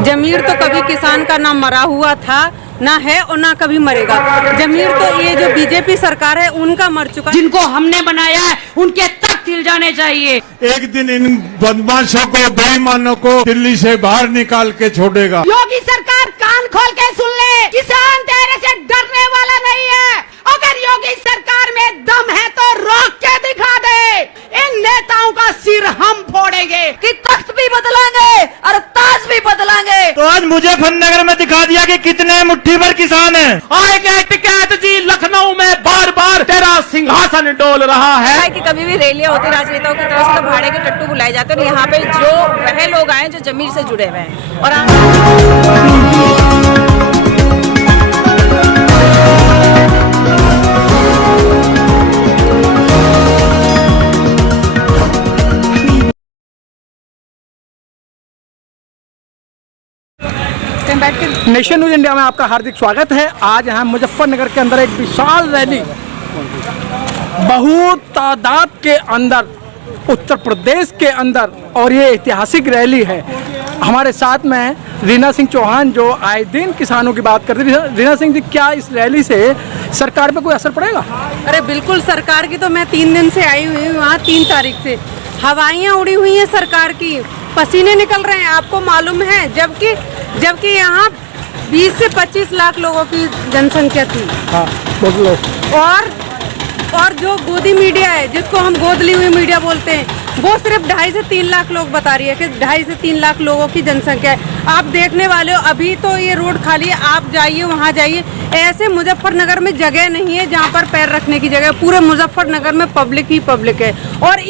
जमीर तो कभी किसान का ना मरा हुआ था, ना है और ना कभी मरेगा। जमीर तो ये जो बीजेपी सरकार है उनका मर चुका। जिनको हमने बनाया है उनके तख्त हिल जाने चाहिए। एक दिन इन बदमाशों को, बेईमानों को दिल्ली से बाहर निकाल के छोड़ेगा। योगी सरकार कान खोल के सुन ले, किसान तेरे से डरने वाला नहीं है। अगर योगी सरकार में दम है तो रोक के दिखा दे। इन नेताओं का सिर हम फोड़ेंगे कि तख्त भी बदलेंगे और ताज भी बदलेंगे। तो आज मुजफ्फरनगर में दिखा दिया कि कितने मुट्ठी भर किसान हैं। आएगा टिकैत जी, लखनऊ में बार बार तेरा सिंहासन डोल रहा है। कि कभी भी रैलियां होती राजनेताओं की तरफ से तो भाड़े के टट्टू बुलाए जाते हैं। यहाँ पे जो वह लोग आए जो जमीर से जुड़े हुए हैं और नेशन न्यूज इंडिया में आपका हार्दिक स्वागत है। आज यहाँ मुजफ्फरनगर के अंदर एक विशाल रैली बहुत तादाद के अंदर उत्तर प्रदेश के अंदर, और ये ऐतिहासिक रैली है। हमारे साथ में रीना सिंह चौहान जो आए दिन किसानों की बात करते हैं। रीना सिंह जी, क्या इस रैली से सरकार पे कोई असर पड़ेगा? अरे बिल्कुल, सरकार की तो मैं 3 दिन से आई हुई हूँ वहाँ। 3 तारीख से हवाइयाँ उड़ी हुई हैं सरकार की, पसीने निकल रहे हैं, आपको मालूम है। जबकि यहाँ 20 से 25 लाख लोगों की जनसंख्या थी। हाँ, बहुत लोग। और जो गोदी मीडिया है, जिसको हम गोद ली हुई मीडिया बोलते हैं, वो सिर्फ 2.5 से 3 लाख लोग बता रही है कि 2.5 से 3 लाख लोगों की जनसंख्या है। आप देखने वाले हो, अभी तो ये रोड खाली है, आप जाइए वहाँ जाइए। ऐसे मुजफ्फरनगर में जगह नहीं है जहाँ पर पैर रखने की जगह। पूरे मुजफ्फरनगर में पब्लिक ही पब्लिक है। और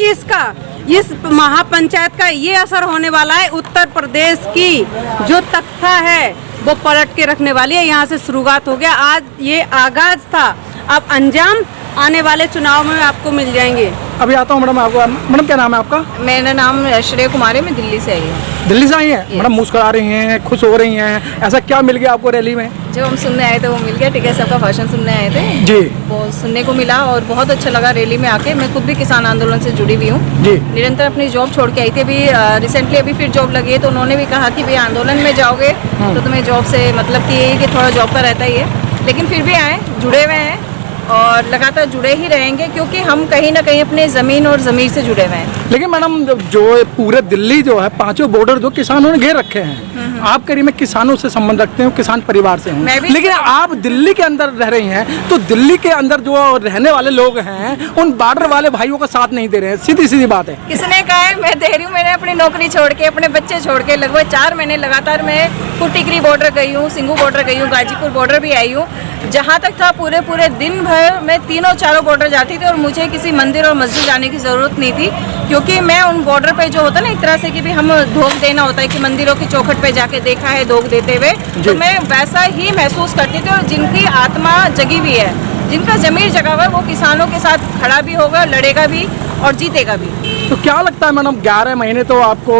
इस महापंचायत का ये असर होने वाला है। उत्तर प्रदेश की जो तख्ता है वो पलट के रखने वाली है। यहाँ से शुरुआत हो गया, आज ये आगाज था, अब अंजाम आने वाले चुनाव में आपको मिल जाएंगे। अभी आता हूँ मैडम। आपको मैडम क्या नाम है आपका? मेरा नाम श्रेय कुमारी, मैं दिल्ली से आई हूँ। दिल्ली से आई हैं मैडम? मुस्कुरा रही हैं, खुश हो रही हैं, ऐसा क्या मिल गया आपको रैली में? जो हम सुनने आए थे वो मिल गया। टिकैत साहब का भाषण सुनने आए थे जी, वो सुनने को मिला और बहुत अच्छा लगा रैली में आके। मैं खुद भी किसान आंदोलन से जुड़ी हुई हूँ जी। निरंतर अपनी जॉब छोड़ के आई थी। अभी रिसेंटली अभी फिर जॉब लगी है, तो उन्होंने भी कहा कि भाई आंदोलन में जाओगे तो तुम्हें जॉब से मतलब कि थोड़ा जॉब का रहता ही है, लेकिन फिर भी आए, जुड़े हुए हैं और लगातार जुड़े ही रहेंगे, क्योंकि हम कहीं ना कहीं अपने ज़मीन और ज़मीर से जुड़े हुए हैं। लेकिन मैडम जो पूरे दिल्ली जो है, 5 बॉर्डर जो किसानों ने घेर रखे हैं, आप करीब में किसानों से संबंध रखते हो, किसान परिवार से हूँ, लेकिन आप दिल्ली के अंदर रह रही हैं, तो दिल्ली के अंदर जो रहने वाले लोग हैं उन बॉर्डर वाले भाइयों का साथ नहीं दे रहे हैं। सीधी सीधी बात है। किसने कहा है? मैं दे रही हूँ। मैंने अपनी नौकरी छोड़ के, अपने बच्चे छोड़ के लगभग 4 महीने लगातार मैं टिकरी बॉर्डर गई हूँ, सिंघू बॉर्डर गई हूँ, गाजीपुर बॉर्डर भी आई हूँ। जहाँ तक था पूरे दिन भर मैं 3-4 बॉर्डर जाती थी और मुझे किसी मंदिर और मस्जिद जाने की ज़रूरत नहीं थी, क्योंकि मैं उन बॉर्डर पे जो होता है ना, एक तरह से कि भी हम धोख देना होता है कि मंदिरों की चौखट पे जाके देखा है धोख देते हुए, तो मैं वैसा ही महसूस करती थी। और जिनकी आत्मा जगी हुई है, जिनका ज़मीर जगा हुआ है, वो किसानों के साथ खड़ा भी होगा, लड़ेगा भी और जीतेगा भी। तो क्या लगता है मैडम, 11 महीने तो आपको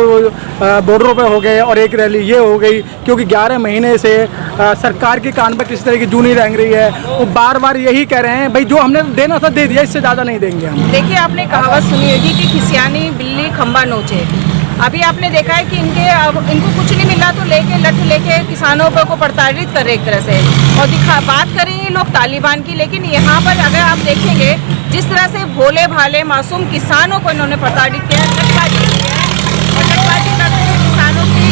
बॉर्डरों पे हो गए और एक रैली ये हो गई, क्योंकि 11 महीने से सरकार के कान पर किसी तरह की जू नहीं रेंग रही है। वो बार बार यही कह रहे हैं भाई जो हमने देना था दे दिया, इससे ज़्यादा नहीं देंगे हम। देखिए, आपने कहावत सुनी होगी कि खिसियानी बिल्ली खंबा नोचे। अभी आपने देखा है कि इनको कुछ नहीं मिला तो लठ लेके किसानों को प्रताड़ित कर रहे एक तरह से। और बात करें ये लोग तालिबान की, लेकिन यहाँ पर अगर आप देखेंगे जिस तरह से भोले भाले मासूम किसानों को इन्होंने प्रताड़ित किया, लठबाजी की है और लठबाजी करते हुए किसानों के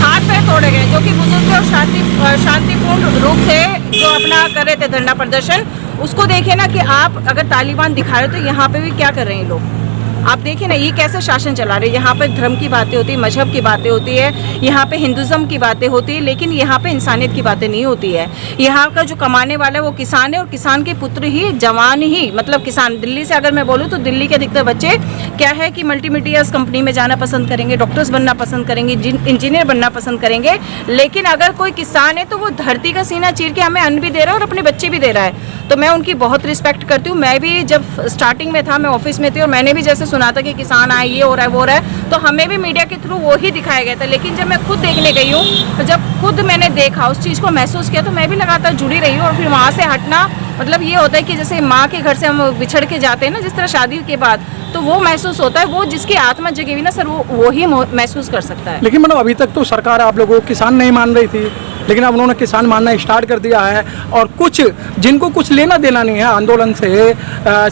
हाथ पैर तोड़े गए, जो कि बुजुर्ग और शांतिपूर्ण रूप से जो अपना कर रहे थे धरना प्रदर्शन। उसको देखिए ना कि आप अगर तालिबान दिखा रहे तो यहाँ पे भी क्या कर रहे हैं लोग। आप देखिए ना, ये कैसे शासन चला रहे हैं। यहाँ पे धर्म की बातें होती है, मजहब की बातें होती है, यहाँ पे हिंदुज़म की बातें होती है, लेकिन यहाँ पे इंसानियत की बातें नहीं होती है। यहाँ का जो कमाने वाला है वो किसान है, और किसान के पुत्र ही, जवान ही, मतलब किसान। दिल्ली से अगर मैं बोलूँ तो दिल्ली के अधिकतर बच्चे क्या है कि मल्टीमीडियाज कंपनी में जाना पसंद करेंगे, डॉक्टर्स बनना पसंद करेंगे, इंजीनियर बनना पसंद करेंगे। लेकिन अगर कोई किसान है तो वो धरती का सीना चीर के हमें अन्न भी दे रहा है और अपने बच्चे भी दे रहा है। तो मैं उनकी बहुत रिस्पेक्ट करती हूँ। मैं भी जब स्टार्टिंग में था, मैं ऑफिस में थी और मैंने भी जैसे सुना था कि किसान आए, ये हो रहा है, वो हो रहा है, तो हमें भी मीडिया के थ्रू वो ही दिखाया गया था। लेकिन जब मैं खुद देखने गई हूँ, तो जब खुद मैंने देखा, उस चीज़ को महसूस किया, तो मैं भी लगातार जुड़ी रही हूँ। और फिर वहाँ से हटना मतलब ये होता है कि जैसे माँ के घर से हम बिछड़ के जाते हैं ना, जिस तरह शादी के बाद, तो वो महसूस होता है, वो जिसकी आत्मा जगी हुई ना सर, वो ही महसूस कर सकता है। लेकिन मैडम अभी तक तो सरकार आप लोगों को किसान नहीं मान रही थी, लेकिन अब उन्होंने किसान मानना स्टार्ट कर दिया है। और कुछ जिनको कुछ लेना देना नहीं है आंदोलन से,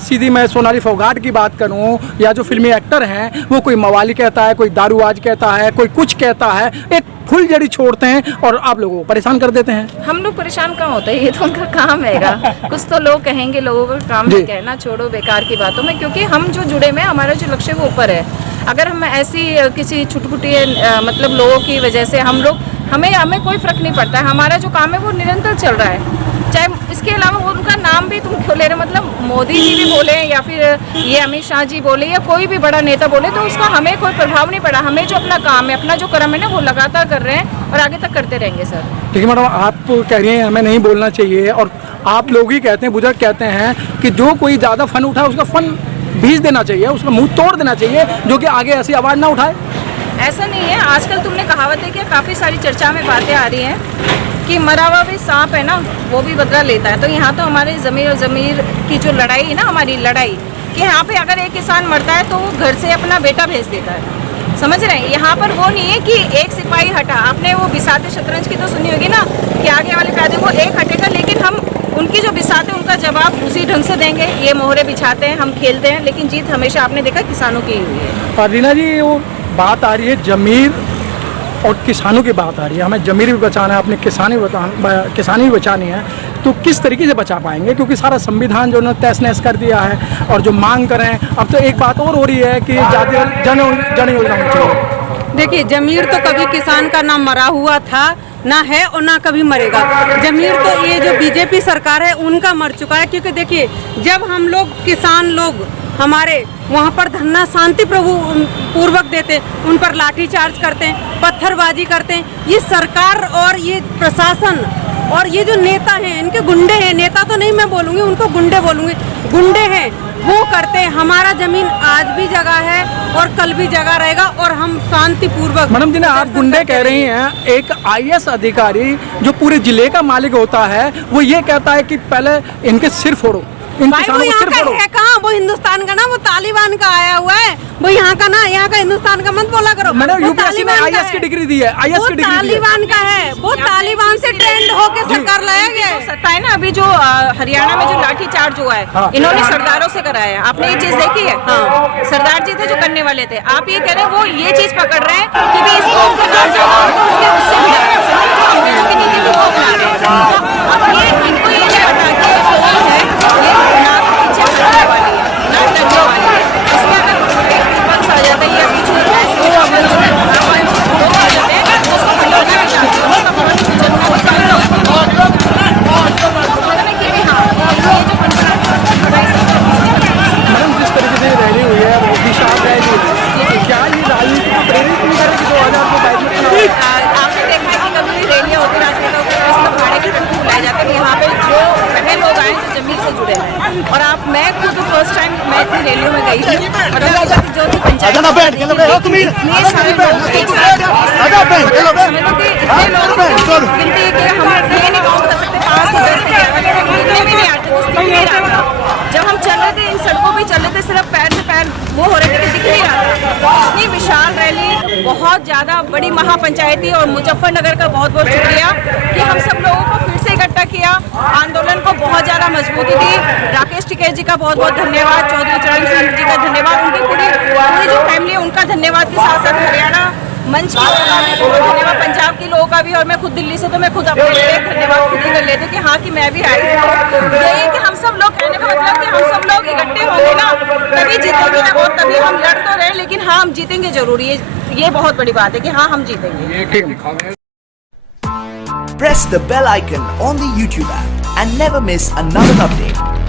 सीधी मैं सोनाली फोगाट की बात करूं या जो फिल्मी एक्टर हैं, वो कोई मवाली कहता है, कोई दारूबाज कहता है, कोई कुछ कहता है, एक फुलझड़ी छोड़ते हैं और आप लोगों को परेशान कर देते हैं। हम लोग परेशान कहाँ होते हैं, ये तो उनका काम हैगा। कुछ तो लोग कहेंगे, लोगों का काम है कहना, छोड़ो बेकार की बातों में, क्योंकि हम जो जुड़े में हमारा जो लक्ष्य वो ऊपर है। अगर हम ऐसी किसी छुटपुटी मतलब लोगों की वजह से हमें कोई फर्क नहीं पड़ता है। हमारा जो काम है वो निरंतर चल रहा है। चाहे इसके अलावा वो उनका नाम भी तुम क्यों ले रहे हो, मतलब मोदी जी भी बोले या फिर ये अमित शाह जी बोले या कोई भी बड़ा नेता बोले, तो उसका हमें कोई प्रभाव नहीं पड़ा। हमें जो अपना काम है, अपना जो कर्म है ना, वो लगातार कर रहे हैं और आगे तक करते रहेंगे सर। लेकिन मैडम आप कह रही हैं हमें नहीं बोलना चाहिए, और आप लोग ही कहते हैं, बुजुर्ग कहते हैं कि जो कोई ज़्यादा फन उठाए उसका फन भीज देना चाहिए, उसका मुंह तोड़ देना चाहिए, जो कि आगे ऐसी आवाज़ ना उठाए। ऐसा नहीं है। आजकल तुमने कहावत है कि काफ़ी सारी चर्चा में बातें आ रही हैं कि मरा हुआ भी सांप है ना, वो भी बदला लेता है। तो यहाँ तो हमारे ज़मीर और ज़मीर की जो लड़ाई है ना, हमारी लड़ाई, कि यहाँ पे अगर एक किसान मरता है तो वो घर से अपना बेटा भेज देता है। समझ रहे हैं? यहाँ पर वो नहीं है कि एक सिपाही हटा। आपने वो बिसाते शतरंज की तो सुनी होगी ना, कि आगे वाले कायदे वो एक हटेगा, लेकिन हम उनकी जो बिसाते उनका जवाब उसी ढंग से देंगे। ये मोहरे बिछाते हैं, हम खेलते हैं, लेकिन जीत हमेशा आपने देखा किसानों की ही हुई है। और रीना जी, वो बात आ रही है जमीर और किसानों की बात आ रही है, हमें जमीर भी बचाना है, अपने किसानी भी बचानी है, तो किस तरीके से बचा पाएंगे? क्योंकि सारा संविधान जो उन्होंने तहस नहस कर दिया है, और जो मांग करें, अब तो एक बात और हो रही है कि जातीय जन योजना होनी चाहिए। देखिए, जमीर तो कभी किसान का ना मरा हुआ था, ना है और ना कभी मरेगा। जमीर तो ये जो बीजेपी सरकार है उनका मर चुका है। क्योंकि देखिए, जब हम लोग किसान लोग हमारे वहाँ पर धरना शांति पूर्वक देते, उन पर लाठी चार्ज करते हैं, पत्थरबाजी करते हैं, ये सरकार और ये प्रशासन और ये जो नेता हैं, इनके गुंडे हैं। नेता तो नहीं मैं बोलूँगी, उनको गुंडे बोलूँगी। गुंडे हैं, वो करते हैं। हमारा जमीन आज भी जगह है और कल भी जगह रहेगा, और हम शांतिपूर्वक। मैडम जी, आप गुंडे कह रही हैं, एक IAS अधिकारी जो पूरे जिले का मालिक होता है, वो ये कहता है कि पहले इनके सिर फोड़ो, इन किसानों को सिर फोड़ो। है कहाँ? वो हिंदुस्तान का ना, वो तालिबान का आया हुआ है। वो यहाँ का ना, यहाँ का हिंदुस्तान का मत बोला करो। मैंने UPSC में IAS की डिग्री दी है, IAS की डिग्री दी है। तालिबान का है, वो तालिबान से ट्रेंड होके सरकार लाया गया है। सत्ता है ना, अभी जो हरियाणा में जो लाठी चार्ज हुआ है, इन्होंने सरदारों से कराया है। आपने ये चीज देखी है? हाँ, सरदार जी थे जो करने वाले थे। आप ये कह रहे हैं वो ये चीज पकड़ रहे हैं कि भी इसको उससे भी नीति को अपना रहे हैं। तो अब ये इनको ये नहीं पता कि कौन है, ये ना पीछे हटने वाली है, ना डरने वाली है। इसमें अगर पक्ष आ जाता है या बीच में ऐसे लोग आ जाते हैं, उसको हटाना भी चाहते हैं, उसका भवन चलना भी चाहते हैं, कि हाँ ये जो मैडम, जिस तरीके से रैली हुई है, वो विशाल रैली है, क्या ये राजनीति को प्रेरित नहीं करेगी 2022 में? आपने देखा है कि कभी रैलियां होती, राजनेताओं के पास तो भाड़े के टट्टू बुलाए जाते हैं। यहाँ पे जो पहले लोग आए जो जमीन से जुड़े हैं, और मैं खुद फर्स्ट टाइम मैं इतनी रैलियों में गई थी, मतलब जो भी पंचायत इतने सारे लोग एक साथ, समझ लो कि इतने लोग गिनती है कि हम ये नहीं काउंट कर सकते, 5 से 10 से 11 गिनने में नहीं आते, उसमें नहीं आता। जब हम चल रहे थे, इन सड़कों पे चल रहे थे, सिर्फ पैर से पैर वो हो रहे थे कि दिख नहीं रहा था। इतनी विशाल रैली, बहुत ज़्यादा बड़ी महापंचायती, और मुजफ्फरनगर का बहुत बहुत शुक्रिया कि हम सब लोगों को फिर से इकट्ठा किया, आंदोलन को बहुत ज़्यादा मजबूती दी। राकेश टिकैत जी का बहुत बहुत धन्यवाद, चौधरी चरण सिंह जी का धन्यवाद, उनकी पूरी जो फैमिली है उनका धन्यवाद के साथ साथ हरियाणा मंच की धन्यवाद, पंजाब के लोगों का भी, और मैं खुद दिल्ली से, तो मैं खुद अपने लिए धन्यवाद खुद ही कर लेती हूँ कि हाँ कि मैं भी आई हूँ। यही कि हम सब लोग, कहने का मतलब कि हम सब लोग इकट्ठे होंगे ना, तभी जीतेंगे, और तभी हम लड़ तो रहे, लेकिन हाँ हम जीतेंगे जरूर। ये बहुत बड़ी बात है कि हाँ हम जीतेंगे। Press the bell icon on the YouTube app and never miss another update.